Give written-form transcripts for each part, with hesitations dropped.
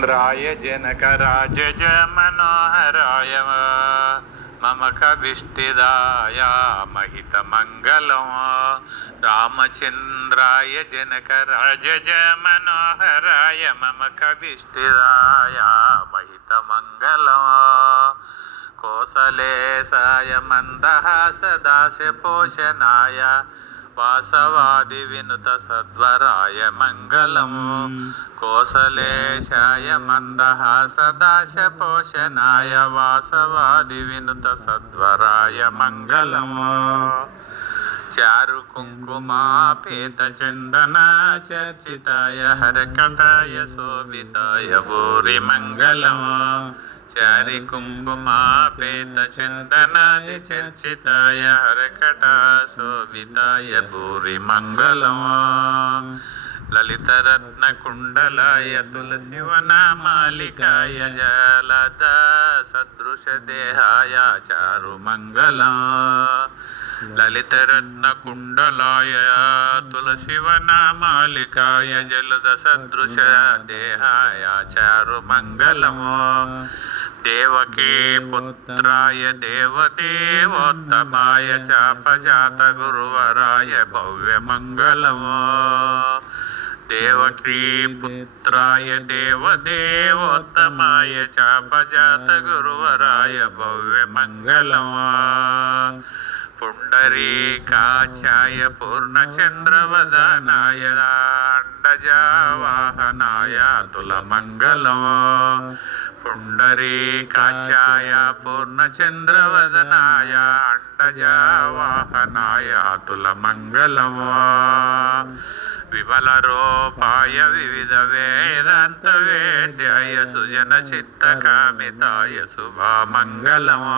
रामचन्द्राय जनकराजज मनोहराय मम कविष्टिदाय महितमङ्गलम्। रामचन्द्राय जनकराजज मनोहराय मम कविष्टिदाय महितमङ्गलम्। कोसलेशाय मन्दहासदास्यपोषणाय वासवादिविनुत सद्वराय मङ्गलम्। कोसलेशाय मन्दहासदास्यपोषणाय वासवादिविनुत सद्वराय मङ्गलम्। चारु कुङ्कुमापेतचन्दना चर्चिताय हरकटाय शोभिताय भूरि मङ्गलम्। चारि कुङ्कुमापेतचन्दनादि चर्चिताय हरकटा शोभिताय भूरि मङ्गलम्। ललितरत्नकुण्डलाय तुलसीवनमालिकाय जलदा सदृशदेहाय चारुमङ्गलम्। ललितरत्नकुण्डलाय तुलसीवनमालिकाय जलदसदृशदेहाय चारुमङ्गलम्। देवकी पुत्राय देवदेवोत्तमाय चापजातगुरुवराय भव्यमङ्गलम्। देवकी पुत्राय देवदेवोत्तमाय चापजातगुरुवराय भव्यमङ्गलम्। पुण्डरीकाक्षाय पूर्णचन्द्रवदनाय अण्डजावाहनाय अतुलमङ्गलम्। पुण्डरीकाक्षाय पूर्णचन्द्रवदनाय अण्डजावाहनाय अतुलमङ्गलम्। विमलरूपाय विविधवेदान्तवेद्याय सुजनचित्तकामिताय शुभमङ्गलम्।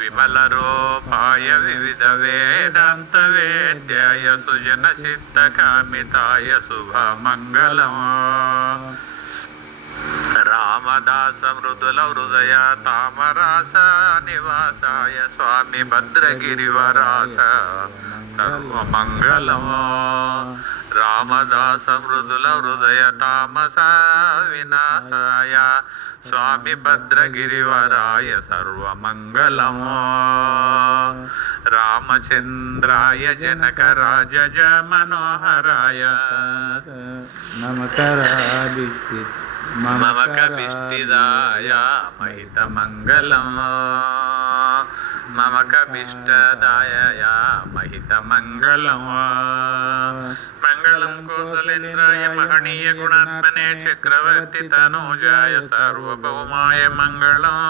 विमलरूपाय विविधवेदान्तवेद्याय सुजनचित्तकामिताय शुभमङ्गलम्। रामदास मृदुलहृदय तामरास निवासाय स्वामी भद्रगिरिवरास सर्वमङ्गलम्। रामदास मृदुलहृदय तामस विनाशाय स्वामी भद्रगिरिवराय सर्वमङ्गलम्। रामचन्द्राय जनकराजज मनोहराय मम कविष्टिदाय महितमङ्गलम्। मम कविष्टदाय महितमङ्गलम्। मङ्गलं कौसलेन्द्राय महनीय गुणात्मने चक्रवर्ति तनूजाय सार्वभौमाय मङ्गलम्।